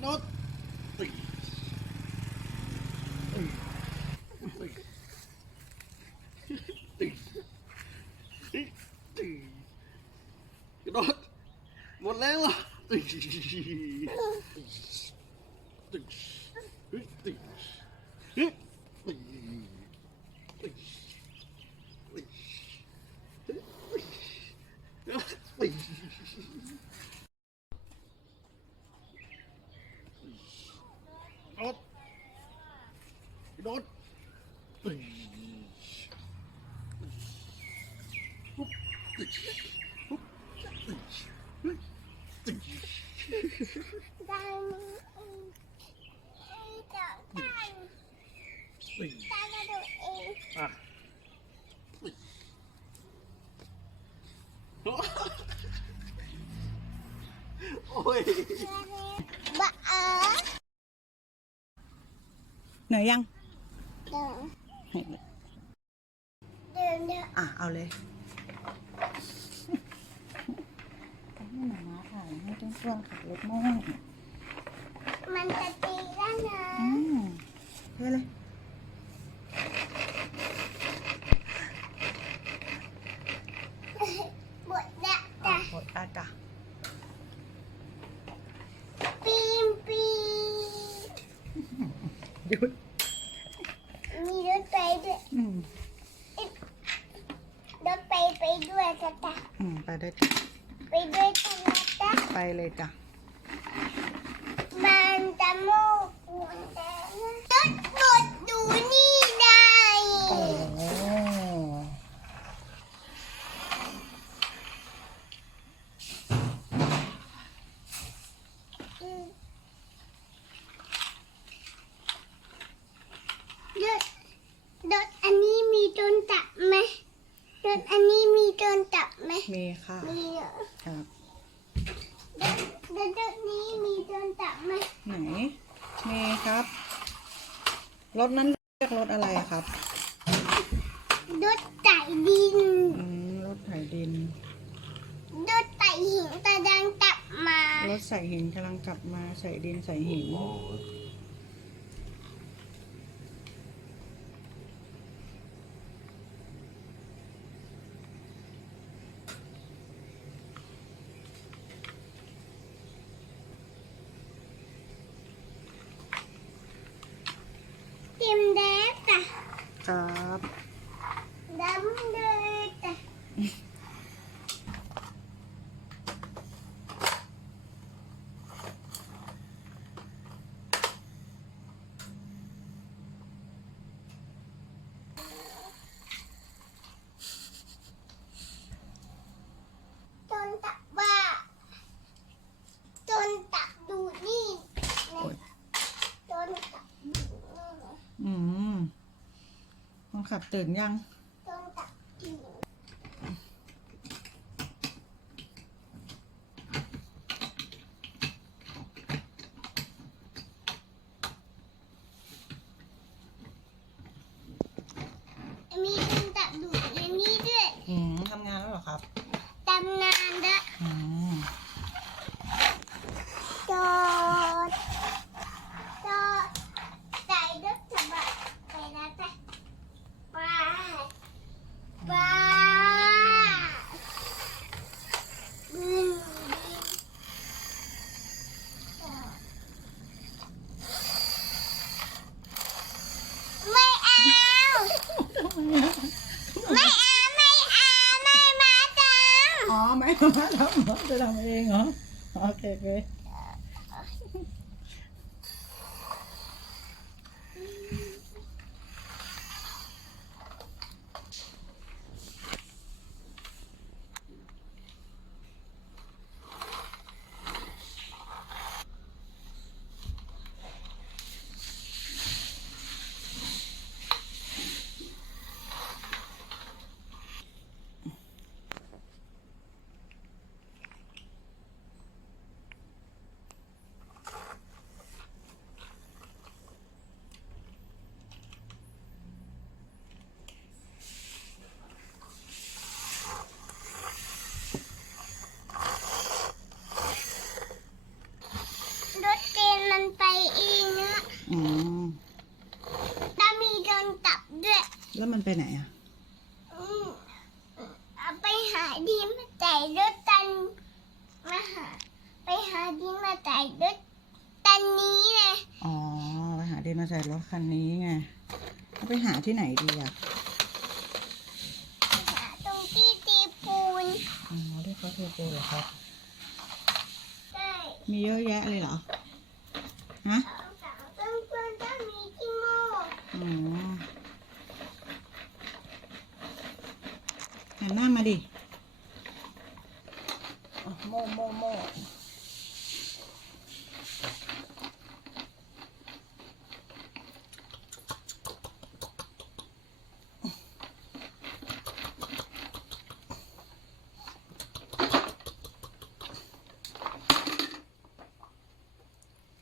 ระโดดตีตีตีตีกระโดดหมดแล้วอะตีตีตีตีตีตีโดดกระโดดตีปุ๊บตีปุ๊บตีตี ดังเองเจ้าตั้งตีตั้งกระโมาม้าถ่ายให้ต้นช่วงขับรถโม่งมันจะตีแล้วนะอืมเท่เลยบดละอะจ้ะหมดอาจ้ะปีมปีหยุดมีรถไปด้วยอืมรถไปไปด้วยจ้ะจ้ะอืมไปได้จ้ะไปด้วยกันนะจ๊ะไปเลยจ้ะ มันจะโมกวนแต่รถบดดูนี่ได้ โอ้ รถรถอันนี้มีโดนจับไหมรถอันนี้มีโดนจับไห มมีค่ะมีเหรอครับรถรถรถนี้มีโดนจับไหมไหนมีครับรถนั้นเรียกรถอะไรอะครับรถไต่ดินอืมรถไถดินรถไต่หินตะดังกลับมารถใส่หินกำลังกลับมาใส่ดินใส่หินเมแดดจ้ะครับ ดำเลยจ้ะจนตักว่าจนตักดูนี่ โอ๊ย จนตักดูนี่นะ อืมคนขับ ตื่นยัง จนตักกิน มีคนตักดูดในนี้ด้วย อืมทำงานแล้วเหรอครับ ตำนานด้วย อืม จอดจอดใส่รถกระบะไปนะจ๊ะไปไปบินบินไม่เอา ไม่เอา ไม่เอา ไม่มาจัง อ๋อ ไม่ทำมาทำเหรอจะทำเองเหรอ โไปไหนอะอืมเอาไปหาดินมาใส่รถตันมาหาไปหาดินมาใส่รถตันนี้เลยอ๋อไปหาดินมาใส่รถคันนี้ไงแล้วไปหาที่ไหนดีอะไปหาตรงที่ตีปูนอ๋อที่เขาเทปูนเหรอครับ ใช่มีเยอะแยะเลยเหรอฮะ สองสามต้นเพื่อนต้องมีที่โม่ อ๋อหันหน้า มาดิอะโม่โม่โม่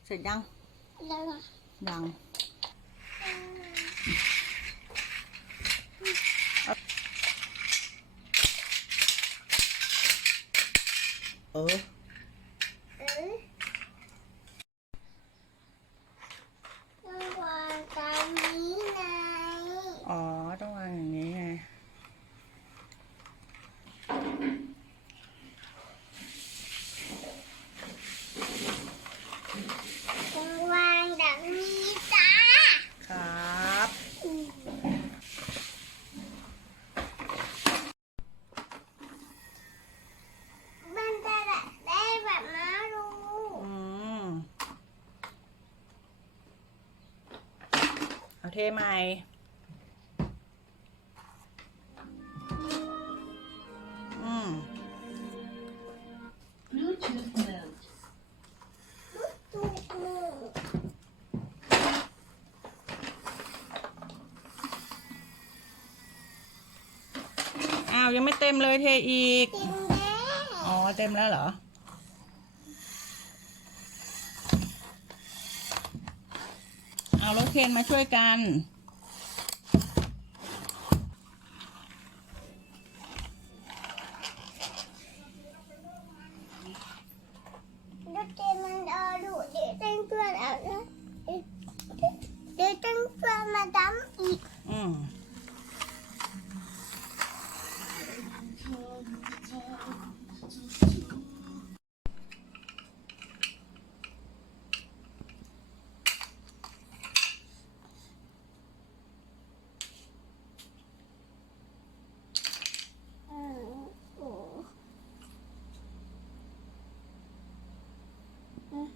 เสร็จยังแล้วยัง เออ เออต้องวางตามนี้ไง อ๋อ ต้องวางอย่างนี้ไง ต้องวางแบบนี้จ้า ครับ มันจะได้แบบน้ารู้ อืม เอาเท ใหม่อืม Bluetooth mode. ทุกมืออ้าว ยังไม่เต็มเลยเทอีกกินแม่อ๋อ เต็มแล้วเหรอ เอารถเคนมาช่วยกัน รถเกมมันเอาดูเดี๋ยวตั้งเพื่อนเอานะเดี๋ยวตั้งเพื่อนมาดำอีก อืม อืมโอ้อืม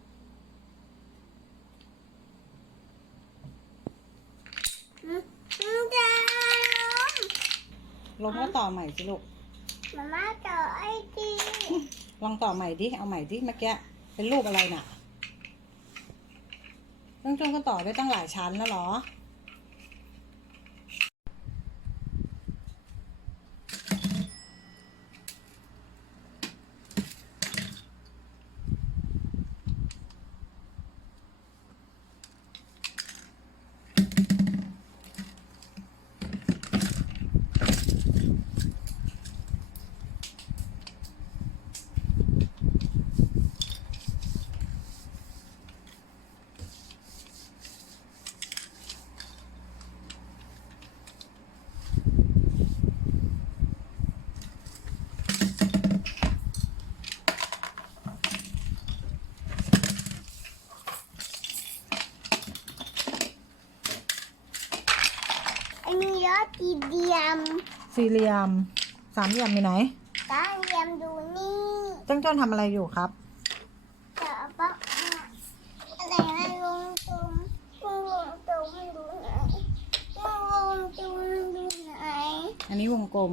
อืมอืมจะ ลงก็ต่อใหม่สิลูกมาม่าต่อไอทีลองต่อใหม่ดิ เอาใหม่ดิเมื่อกี้ เป็นรูปอะไรน่ะเรื่องต้นก็ต่อไปตั้งหลายชั้นแล้วเหรอ ไอมียอดทีเดียมสี่เหลี่ยม สามเหลี่ยมอยู่ไหนก้างเดียมดูนี่จ้งจ้นทำอะไรอยู่ครับจะปักอะไรนะลงตรงลงตรงดูไหนลงตรงดูไหนอันนี้วงกลม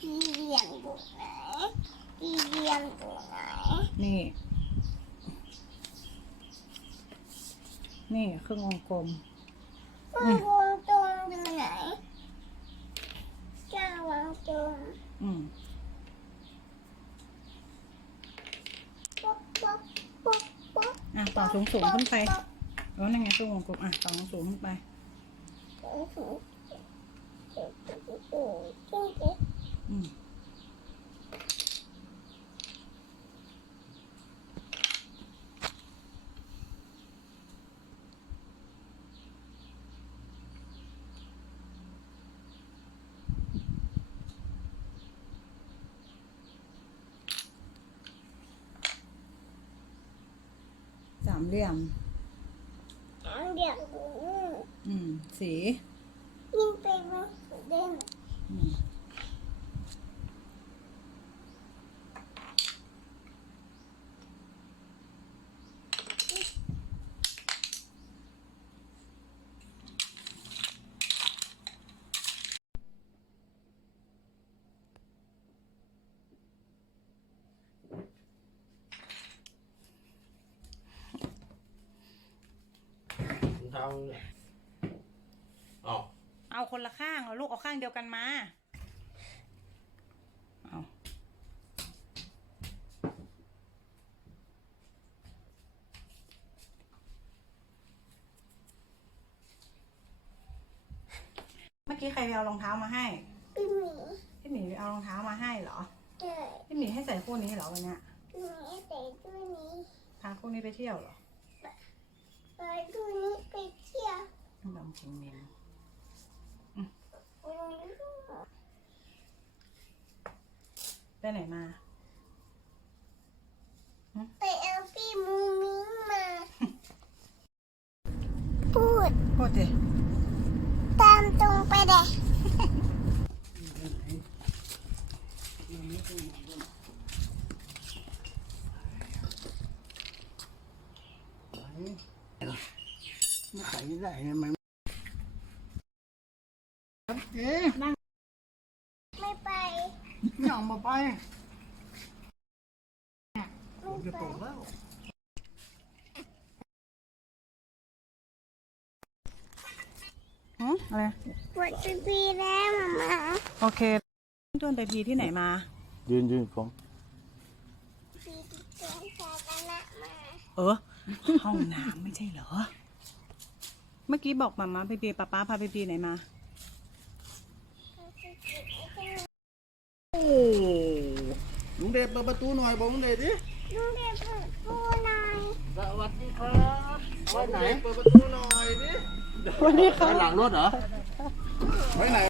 สี่เหลี่ยมดูไหนสี่เหลี่ยมดูไหนนี่ นี่ครึ่งวงกลม ลงตรงดูไหนจะวางตรงอืมป๊อกป๊อกป๊อกป๊อกอะต่อสูงสูงๆขึ้นไปแล้วนั่นไงครึ่งวงกลมอะต่อสูงสูงๆขึ้นไปอืม เหลี่ยม สามเหลี่ยมอืมสี ยิ่งไปมันเด่นอืม เท้าเนี่ยอ๋อเอาคนละข้างเอาลูกเอาข้างเดียวกันมา เอาเมื่อกี้ใครไปเอารองเท้ามาให้ พี่หมีพี่หมีไปเอารองเท้ามาให้เหรอ เจอพี่หมีให้ใส่คู่นี้เหรอวันเนี้ยพี่หมีใส่ตัวนี้พาคู่นี้ไปเที่ยวเหรอ ไปตัวนี้ไปเที่ยวดำกินเมนวันนี้ไปไหนมา ไปเอาพี่มูมิงมา พูด พูดสิตามตรงไปเลย ไม่ใส่ได้ทำไมเอ๊ะไม่ไปไม่ออกมาไปไม่จะไปตกแล้วหืออะไรปวดจะปีแล้วมามาโอเคโดนไปพีที่ไหนมา ยืนยืนฟองปีที่เกินสาธารณะมา เออ ห้องน้ำไม่ใช่เหรอ เมื่อกี้บอกมามาไปปีป้าป้าพาไปปีไหนมา โอ้ลุงเดชเปิดประตูหน่อยบอกลุงเดชดิลูกเด็กเปิดปูหน่อยสวัสดีครับไปไหนเปิดประตูหน่อยดิวันนี้เขาไปหลังรถเหรอไปไหน